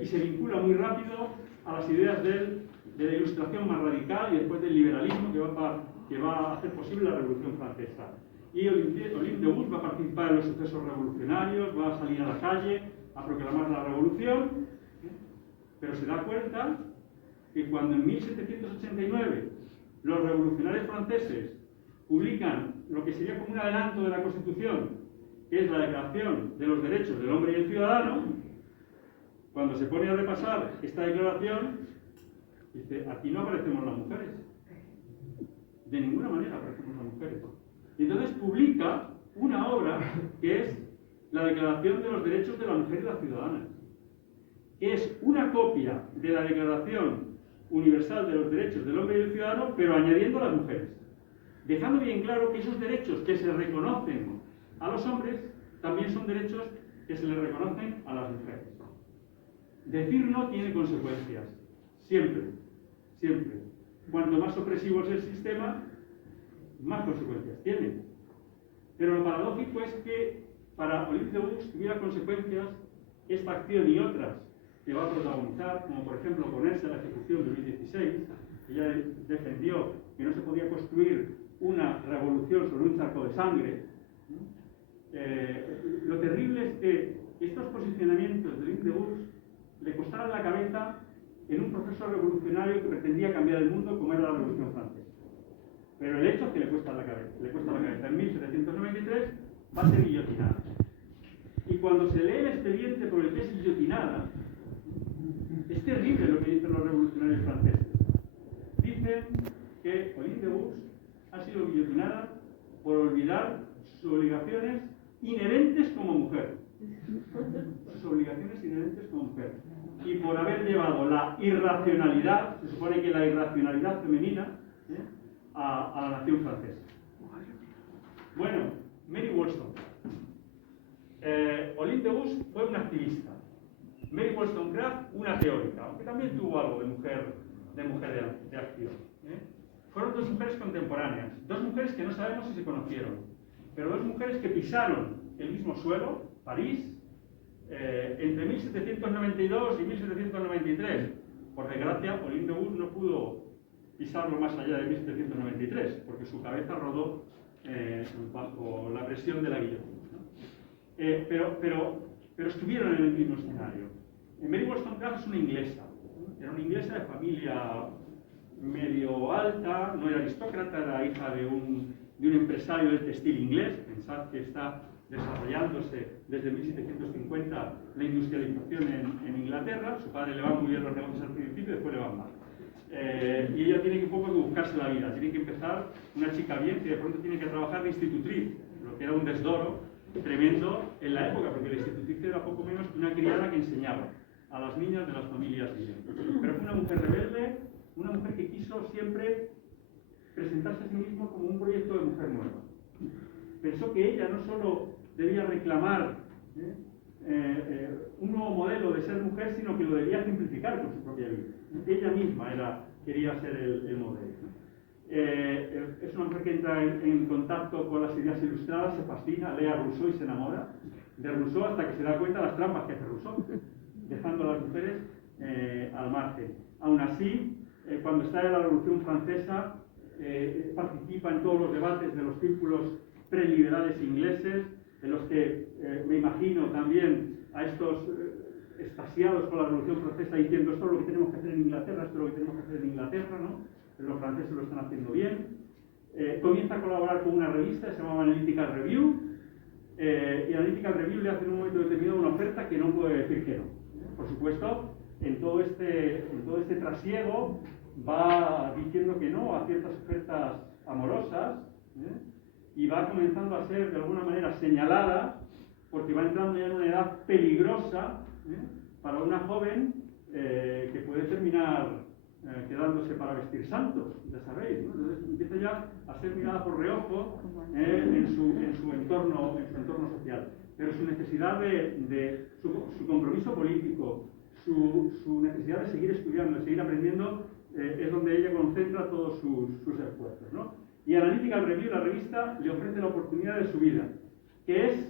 y se vincula muy rápido a las ideas de la Ilustración más radical y después del liberalismo que va a hacer posible la Revolución Francesa. Y Olympe de Gouges va a participar en los sucesos revolucionarios, va a salir a la calle a proclamar la revolución, pero se da cuenta que cuando en 1789 los revolucionarios franceses publican lo que sería como un adelanto de la Constitución, que es la Declaración de los Derechos del Hombre y el Ciudadano, cuando se pone a repasar esta declaración, dice, aquí no aparecemos las mujeres. De ninguna manera aparecemos las mujeres. Y entonces publica una obra que es la Declaración de los Derechos de la Mujer y la Ciudadana, que es una copia de la Declaración Universal de los Derechos del Hombre y del Ciudadano, pero añadiendo a las mujeres, dejando bien claro que esos derechos que se reconocen a los hombres también son derechos que se les reconocen a las mujeres. Decir no tiene consecuencias, siempre, siempre. Cuanto más opresivo es el sistema, más consecuencias tiene. Pero lo paradójico es que para Olympe de Gouges tuviera consecuencias esta acción y otras que va a protagonizar, como por ejemplo oponerse a la ejecución de Luis XVI. Ella defendió que no se podía construir una revolución sobre un charco de sangre. Lo terrible es que estos posicionamientos de Olympe de Gouges le costaron la cabeza en un proceso revolucionario que pretendía cambiar el mundo como era la Revolución Francesa. Pero el hecho es que le cuesta la cabeza. En 1793 va a ser guillotinada. Y cuando se lee el expediente por el que es guillotinada, es terrible lo que dicen los revolucionarios franceses. Dicen que Pauline de Buch ha sido guillotinada por olvidar sus obligaciones inherentes como mujer. Sus obligaciones inherentes como mujer. Y por haber llevado la irracionalidad, se supone que la irracionalidad femenina, a la nación francesa. Bueno, Mary Wollstonecraft. Pauline de Buch fue una activista. Mary Wollstonecraft, una teórica, aunque también tuvo algo de mujer de acción. Fueron dos mujeres contemporáneas, dos mujeres que no sabemos si se conocieron, pero dos mujeres que pisaron el mismo suelo, París, entre 1792 y 1793. Por desgracia, Pauline de Buch no pudo pisarlo más allá de 1793, porque su cabeza rodó bajo la presión de la guillotina, ¿no? Pero estuvieron en el mismo escenario. Mary Wollstonecraft es una inglesa, era una inglesa de familia medio alta, no era aristócrata, era hija de un empresario del textil inglés. Pensad que está desarrollándose desde 1750 la industrialización en Inglaterra. Su padre le va muy bien los negocios al principio y después le van mal. Y ella tiene que un poco que buscarse la vida, tiene que empezar, una chica bien que de pronto tiene que trabajar de institutriz, lo que era un desdoro tremendo en la época, porque la institutriz era poco menos que una criada que enseñaba a las niñas de las familias bien. Pero fue una mujer rebelde, una mujer que quiso siempre presentarse a sí misma como un proyecto de mujer nueva. Pensó que ella no solo debía reclamar un nuevo modelo de ser mujer, sino que lo debía simplificar con su propia vida. Ella misma quería ser el modelo. Es una mujer que entra en contacto con las ideas ilustradas, se fascina, lee a Rousseau y se enamora de Rousseau hasta que se da cuenta de las trampas que hace Rousseau, dejando a las mujeres al margen. Aún así, cuando está en la Revolución Francesa, participa en todos los debates de los círculos preliberales ingleses, en los que me imagino también a estos extasiados con la Revolución Francesa diciendo esto es lo que tenemos que hacer en Inglaterra, esto es lo que tenemos que hacer en Inglaterra, ¿no? Pero los franceses lo están haciendo bien. Comienza a colaborar con una revista, se llama Analytical Review, y Analytical Review le hace en un momento determinado una oferta que no puede decir que no. Por supuesto, en todo este trasiego va diciendo que no a ciertas ofertas amorosas, y va comenzando a ser de alguna manera señalada porque va entrando ya en una edad peligrosa para una joven que puede terminar quedándose para vestir santos, ya sabéis, ¿no? Entonces empieza ya a ser mirada por reojo en su entorno social. Pero su necesidad su compromiso político, su necesidad de seguir estudiando, de seguir aprendiendo, es donde ella concentra todos sus esfuerzos, ¿no? Y Analytical Review, la revista, le ofrece la oportunidad de su vida, que es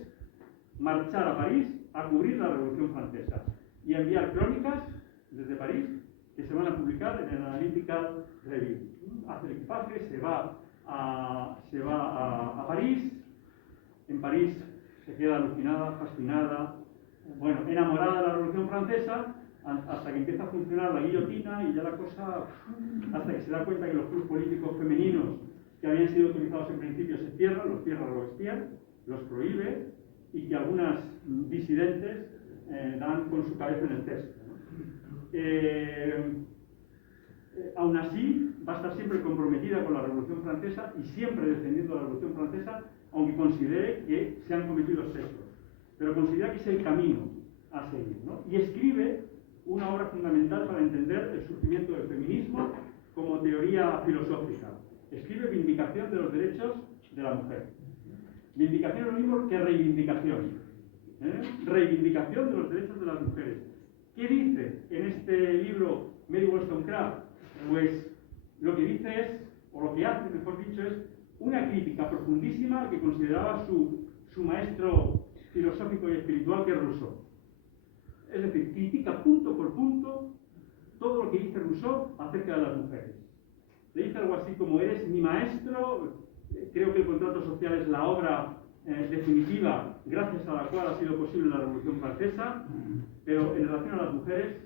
marchar a París a cubrir la Revolución Francesa y a enviar crónicas desde París que se van a publicar en el Analytical Review. Hace el equipaje, se va a París. En París se queda alucinada, fascinada, bueno, enamorada de la Revolución Francesa, hasta que empieza a funcionar la guillotina y ya la cosa, hasta que se da cuenta que los clubes políticos femeninos que habían sido utilizados en principio se cierran, los cierra Robespierre, los prohíbe, y que algunas disidentes dan con su cabeza en el cesto. Aún así, va a estar siempre comprometida con la Revolución Francesa y siempre defendiendo la Revolución Francesa, aunque considere que se han cometido excesos. Pero considera que es el camino a seguir, ¿no? Y escribe una obra fundamental para entender el surgimiento del feminismo como teoría filosófica. Escribe Vindicación de los Derechos de la Mujer. Vindicación es lo mismo que reivindicación. Reivindicación de los derechos de las mujeres. ¿Qué dice en este libro Mary Wollstonecraft? Pues lo que dice es, o lo que hace, mejor dicho, es una crítica profundísima que consideraba su maestro filosófico y espiritual, que es Rousseau. Es decir, critica punto por punto todo lo que dice Rousseau acerca de las mujeres. Le dice algo así como: eres mi maestro, creo que el contrato social es la obra definitiva gracias a la cual ha sido posible la Revolución Francesa, pero en relación a las mujeres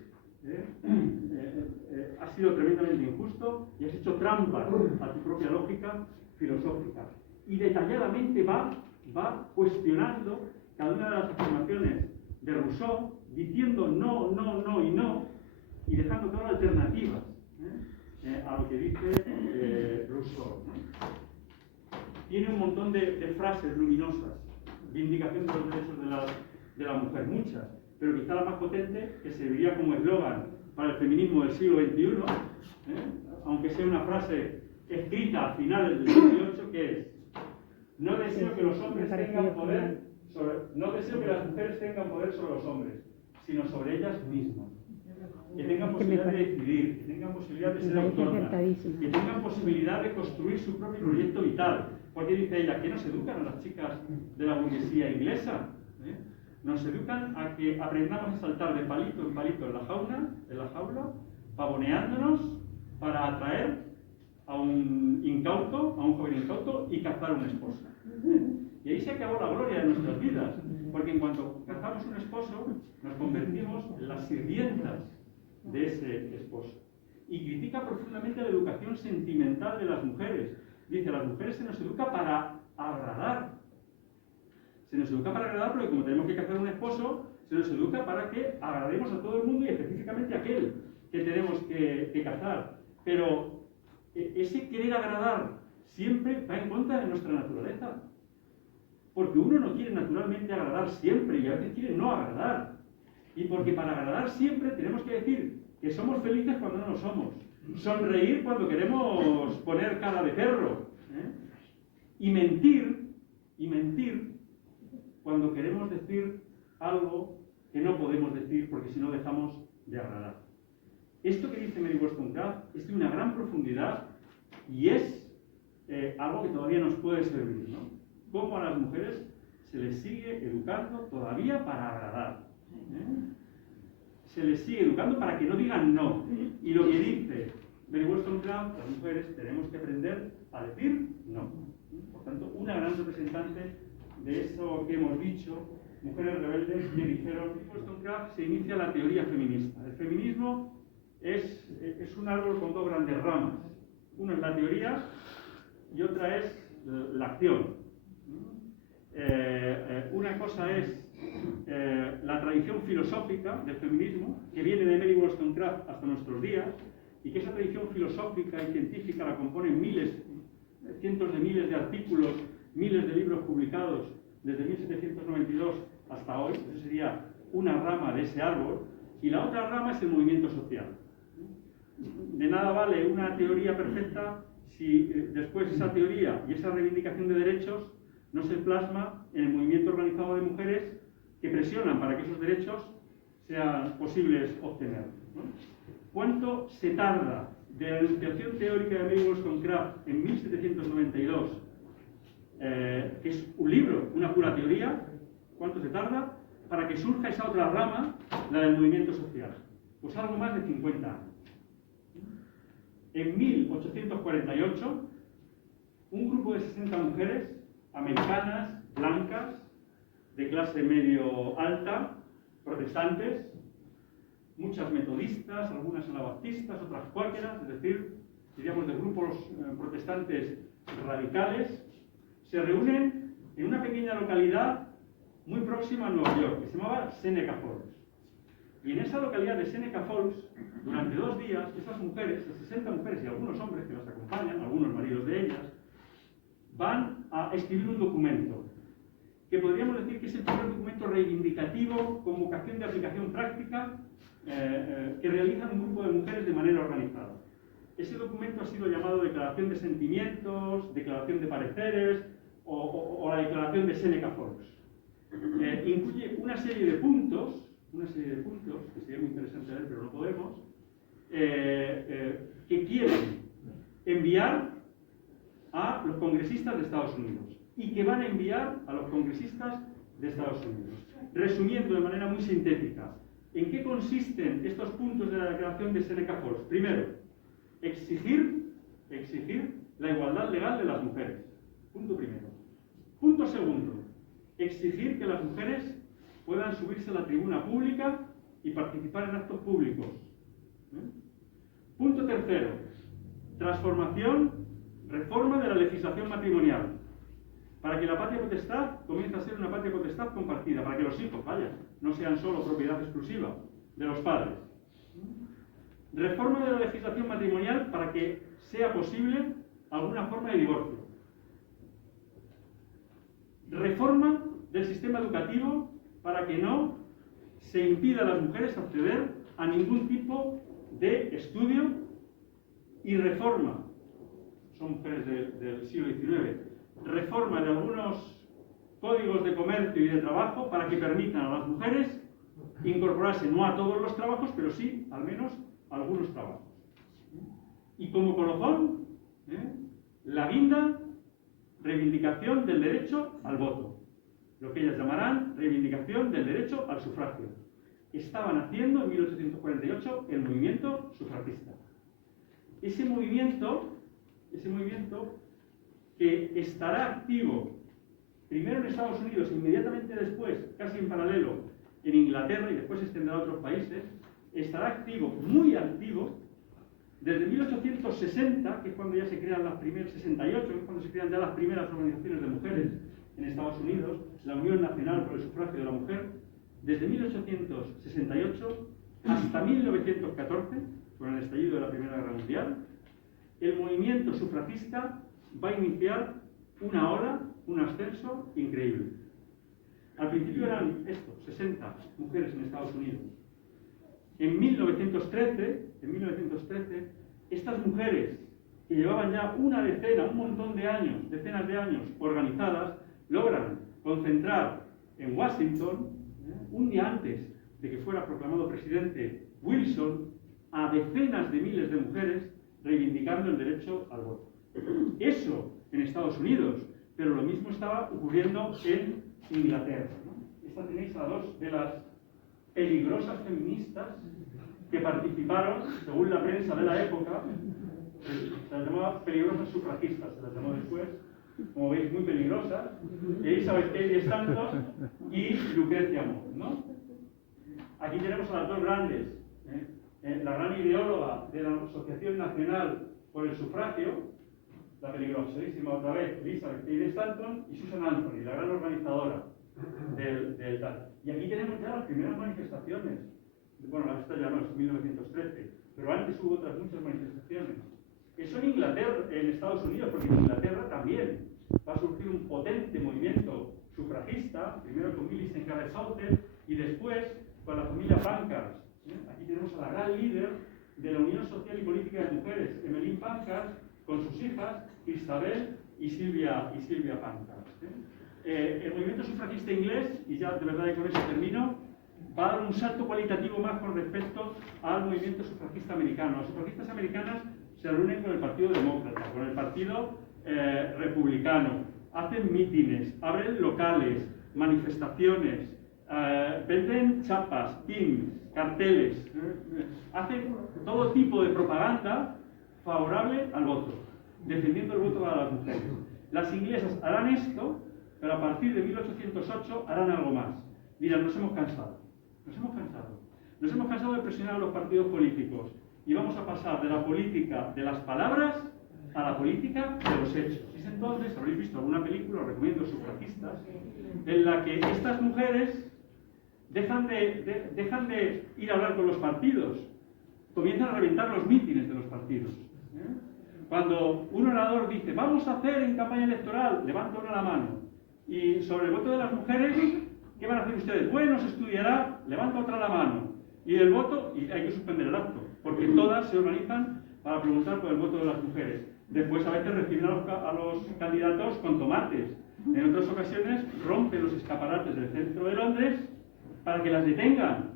has sido tremendamente injusto y has hecho trampas a tu propia lógica filosófica. Y detalladamente va cuestionando cada una de las afirmaciones de Rousseau, diciendo no, no, no y no, y dejando claras alternativas a lo que dice Rousseau. Tiene un montón de frases luminosas, vindicación de los derechos de la mujer, muchas, pero quizá la más potente, que serviría como eslogan para el feminismo del siglo XXI, aunque sea una frase escrita a finales del XVIII, que es: no deseo que los hombres tengan poder no deseo que las mujeres tengan poder sobre los hombres, sino sobre ellas mismas. Que tengan posibilidad de decidir, que tengan posibilidad de ser autónomas, que tengan posibilidad de construir su propio proyecto vital. Porque dice ella, que nos educan a las chicas de la burguesía inglesa. Nos educan a que aprendamos a saltar de palito en palito en la jaula, pavoneándonos para atraer a un joven incauto y cazar una esposa. Y ahí se acabó la gloria de nuestras vidas, porque en cuanto cazamos un esposo, nos convertimos en las sirvientas de ese esposo. Y critica profundamente la educación sentimental de las mujeres. Dice, a las mujeres se nos educa para agradar. Se nos educa para agradar porque como tenemos que cazar un esposo, se nos educa para que agrademos a todo el mundo y específicamente a aquel que tenemos que cazar. Pero ese querer agradar siempre va en contra de nuestra naturaleza. Porque uno no quiere naturalmente agradar siempre y a veces quiere no agradar. Y porque para agradar siempre tenemos que decir que somos felices cuando no lo somos. Sonreír cuando queremos poner cara de perro. Y mentir cuando queremos decir algo que no podemos decir porque si no dejamos de agradar. Esto que dice Mary Wollstonecraft es de una gran profundidad y es algo que todavía nos puede servir, ¿no? Cómo a las mujeres se les sigue educando todavía para agradar. Se les sigue educando para que no digan no. Y lo que dice Mary Wollstonecraft, las mujeres tenemos que aprender a decir no. Por tanto, una gran representante de eso que hemos dicho, mujeres rebeldes que dijeron, Mary Wollstonecraft se inicia la teoría feminista. El feminismo es un árbol con dos grandes ramas. Una es la teoría y otra es la acción. Una cosa es la tradición filosófica del feminismo, que viene de Mary Wollstonecraft hasta nuestros días, y que esa tradición filosófica y científica la componen cientos de miles de artículos, miles de libros publicados desde 1792 hasta hoy. Eso sería una rama de ese árbol, y la otra rama es el movimiento social. De nada vale una teoría perfecta si después esa teoría y esa reivindicación de derechos no se plasma en el movimiento organizado de mujeres que presionan para que esos derechos sean posibles obtener, ¿no? ¿Cuánto se tarda de la enunciación teórica de Mary Wollstonecraft en 1792, que es un libro, una pura teoría? ¿Cuánto se tarda para que surja esa otra rama, la del movimiento social? Pues algo más de 50 años. En 1848, un grupo de 60 mujeres americanas, blancas, de clase medio alta, protestantes, muchas metodistas, algunas anabaptistas, otras cuáqueras, es decir, diríamos de grupos protestantes radicales, se reúnen en una pequeña localidad muy próxima a Nueva York, que se llamaba Seneca Falls. Y en esa localidad de Seneca Falls, durante 2 días, esas mujeres, esas 60 mujeres y algunos hombres que las acompañan, algunos maridos de ellas, van a escribir un documento, que podríamos decir que es el primer documento reivindicativo con vocación de aplicación práctica que realizan un grupo de mujeres de manera organizada. Ese documento ha sido llamado Declaración de Sentimientos, Declaración de Pareceres o la Declaración de Seneca Falls. Incluye una serie de puntos, que sería muy interesante ver, pero no podemos, que quieren enviar a los congresistas de Estados Unidos y que van a enviar a los congresistas de Estados Unidos. Resumiendo de manera muy sintética, ¿en qué consisten estos puntos de la Declaración de Seneca Falls? Primero, exigir la igualdad legal de las mujeres. Punto primero. Punto segundo, exigir que las mujeres puedan subirse a la tribuna pública y participar en actos públicos, Punto tercero. Reforma de la legislación matrimonial. Para que la patria potestad comience a ser una patria potestad compartida, para que los hijos, vaya, no sean solo propiedad exclusiva de los padres. Reforma de la legislación matrimonial para que sea posible alguna forma de divorcio. Reforma del sistema educativo para que no se impida a las mujeres acceder a ningún tipo de estudio, y reforma, son mujeres del siglo XIX, reforma de algunos códigos de comercio y de trabajo para que permitan a las mujeres incorporarse no a todos los trabajos, pero sí al menos a algunos trabajos. Y como colofón, la guinda, reivindicación del derecho al voto, lo que ellas llamarán reivindicación del derecho al sufragio. Estaban haciendo en 1848 el movimiento sufragista. Ese movimiento que estará activo primero en Estados Unidos, inmediatamente después, casi en paralelo, en Inglaterra y después se extenderá a otros países, estará activo, muy activo, desde 1860, que es cuando ya se crean las primeras, 68, que es cuando se crean ya las primeras organizaciones de mujeres en Estados Unidos, la Unión Nacional por el Sufragio de la Mujer, desde 1868 hasta 1914, con el estallido de la Primera Guerra Mundial, el movimiento sufragista va a iniciar una ola, un ascenso increíble. Al principio eran 60 mujeres en Estados Unidos. En 1913, estas mujeres que llevaban ya un montón de años, decenas de años organizadas, logran concentrar en Washington, un día antes de que fuera proclamado presidente Wilson, a decenas de miles de mujeres reivindicando el derecho al voto. Eso en Estados Unidos, pero lo mismo estaba ocurriendo en Inglaterra, ¿no? Esta tenéis a dos de las peligrosas feministas que participaron, según la prensa de la época, se las llamaba peligrosas sufragistas, se las llamó después, como veis, muy peligrosas, Elizabeth Cady Stanton y Lucrecia Mott, ¿no? Aquí tenemos a las dos grandes, la gran ideóloga de la Asociación Nacional por el Sufragio, la peligrosísima otra vez, Elizabeth Cady Stanton, y Susan Anthony, la gran organizadora del tal. Y aquí tenemos ya las primeras manifestaciones. Bueno, esta ya no es 1913, pero antes hubo otras muchas manifestaciones. Eso en Inglaterra, en Estados Unidos, porque en Inglaterra también va a surgir un potente movimiento sufragista, primero con Millicent Cady Stanton y después con la familia Pankhurst. Aquí tenemos a la gran líder de la Unión Social y Política de Mujeres, Emmeline Pankhurst, con sus hijas Isabel y Silvia Pankhurst. El movimiento sufragista inglés, y ya de verdad con eso termino, va a dar un salto cualitativo más con respecto al movimiento sufragista americano. Las sufragistas americanas se reúnen con el Partido Demócrata, con el Partido Republicano, hacen mítines, abren locales, manifestaciones, venden chapas, pins, carteles, hacen todo tipo de propaganda favorable al voto, defendiendo el voto para las mujeres. Las inglesas harán esto, pero a partir de 1808 harán algo más. Dirán, nos hemos cansado de presionar a los partidos políticos y vamos a pasar de la política de las palabras a la política de los hechos. Y es entonces, habréis visto alguna película, os recomiendo, sufragistas, en la que estas mujeres dejan de ir a hablar con los partidos, comienzan a reventar los mítines de los partidos. Cuando un orador dice, vamos a hacer en campaña electoral, levanta una la mano, y sobre el voto de las mujeres, ¿qué van a hacer ustedes? Bueno, se estudiará, levanta otra la mano, y el voto, y hay que suspender el acto, porque todas se organizan para preguntar por el voto de las mujeres. Después a veces reciben a los candidatos con tomates. En otras ocasiones rompen los escaparates del centro de Londres para que las detengan,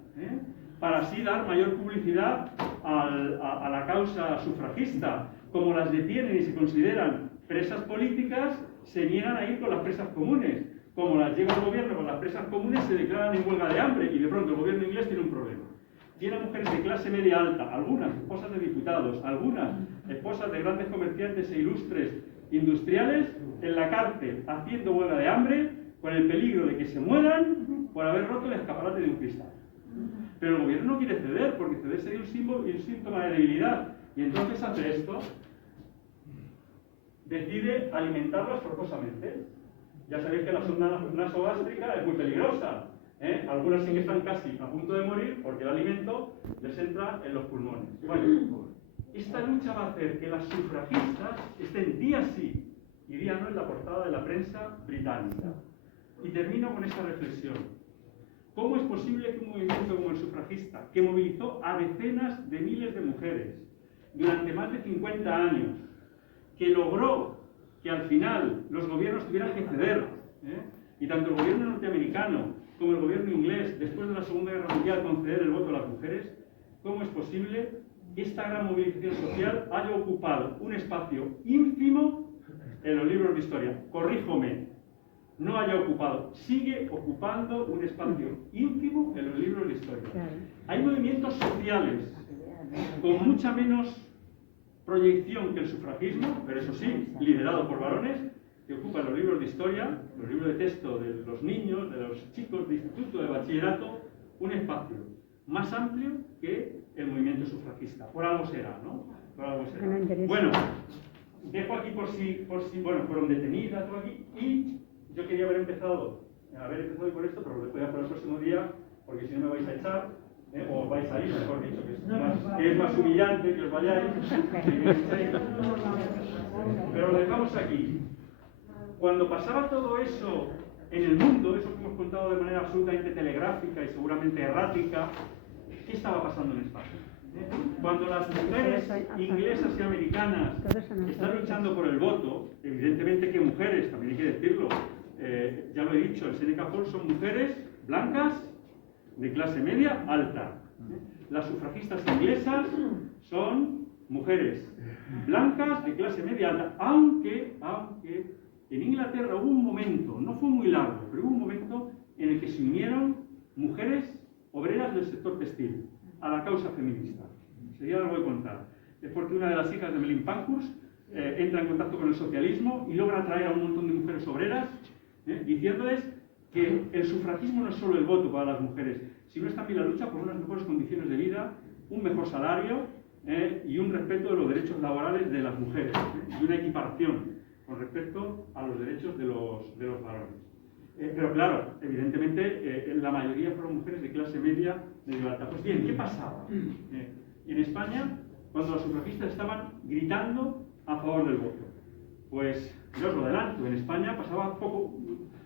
para así dar mayor publicidad a la causa sufragista. Como las detienen y se consideran presas políticas, se niegan a ir con las presas comunes. Como las lleva el gobierno con las presas comunes, se declaran en huelga de hambre y de pronto el gobierno inglés tiene un problema. Tiene mujeres de clase media alta, algunas esposas de diputados, algunas esposas de grandes comerciantes e ilustres industriales en la cárcel haciendo huelga de hambre con el peligro de que se mueran por haber roto el escaparate de un cristal. Pero el gobierno no quiere ceder, porque ceder sería un síntoma de debilidad. Y entonces hace esto, decide alimentarlas forzosamente. Ya sabéis que la sonda nasogástrica es muy peligrosa, ¿eh? Algunas sí que están casi a punto de morir porque el alimento les entra en los pulmones. Bueno, esta lucha va a hacer que las sufragistas estén día sí y día no en la portada de la prensa británica. Y termino con esta reflexión. ¿Cómo es posible que un movimiento como el sufragista, que movilizó a decenas de miles de mujeres durante más de 50 años, que logró que al final los gobiernos tuvieran que ceder, y tanto el gobierno norteamericano como el gobierno inglés, después de la Segunda Guerra Mundial, conceder el voto a las mujeres, cómo es posible que esta gran movilización social haya ocupado un espacio ínfimo en los libros de historia? Corríjome, no haya ocupado, sigue ocupando un espacio ínfimo en los libros de historia. Hay movimientos sociales con mucha menos proyección que el sufragismo, pero eso sí, liderado por varones, que ocupan los libros de historia, los libros de texto de los niños, de los chicos de instituto, de bachillerato, un espacio más amplio que el movimiento sufragista. Por algo será, ¿no? Por algo será. Bueno, dejo aquí por si bueno, fueron detenidas por aquí, y yo quería haber empezado hoy por esto, pero lo voy a por el próximo día, porque si no me vais a echar, o os vais a ir, mejor dicho, que es más humillante que os vayáis. Pero lo dejamos aquí. Cuando pasaba todo eso en el mundo, eso que hemos contado de manera absolutamente telegráfica y seguramente errática, ¿qué estaba pasando en España? Cuando las mujeres inglesas y americanas están luchando por el voto, evidentemente que mujeres, también hay que decirlo, ya lo he dicho, en Seneca Falls son mujeres blancas de clase media alta. Las sufragistas inglesas son mujeres blancas de clase media alta, aunque en Inglaterra hubo un momento, no fue muy largo, pero hubo un momento en el que se unieron mujeres obreras del sector textil a la causa feminista. Enseguida lo voy a contar. Es porque una de las hijas de Melin Pankhurst entra en contacto con el socialismo y logra atraer a un montón de mujeres obreras, diciéndoles que el sufragismo no es solo el voto para las mujeres, sino es también la lucha por unas mejores condiciones de vida, un mejor salario y un respeto de los derechos laborales de las mujeres, y una equiparación con respecto a los derechos de los varones. Pero claro, evidentemente la mayoría fueron mujeres de clase media, medio alta. Pues bien, ¿qué pasaba? En España, cuando los sufragistas estaban gritando a favor del voto, pues yo os lo adelanto, en España pasaba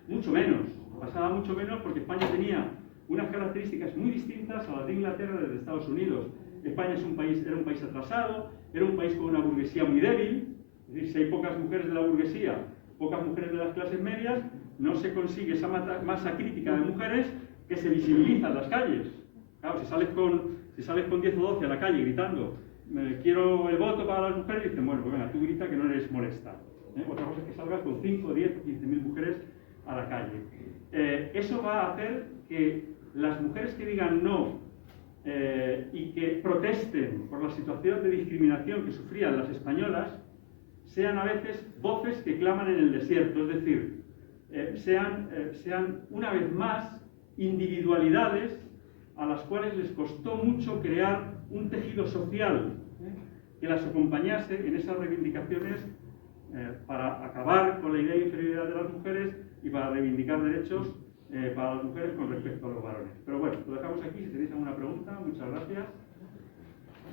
mucho menos porque España tenía unas características muy distintas a las de Inglaterra desde Estados Unidos. España era un país atrasado, era un país con una burguesía muy débil, es decir, si hay pocas mujeres de la burguesía, pocas mujeres de las clases medias, no se consigue esa masa crítica de mujeres que se visibiliza en las calles. Claro, si sales con 10 o 12 a la calle gritando quiero el voto para las mujeres, dicen, bueno, pues venga, tú grita que no eres molesta. Otra cosa es que salgas con 5, 10 o 15.000 mujeres a la calle. Eso va a hacer que las mujeres que digan no y que protesten por la situación de discriminación que sufrían las españolas sean a veces voces que claman en el desierto, es decir, sean una vez más individualidades a las cuales les costó mucho crear un tejido social que las acompañase en esas reivindicaciones para acabar con la idea de inferioridad de las mujeres y para reivindicar derechos para las mujeres con respecto a los varones. Pero bueno, lo dejamos aquí. Si tenéis alguna pregunta, muchas gracias.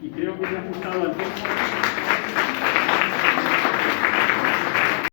Y creo que me ha gustado el tiempo.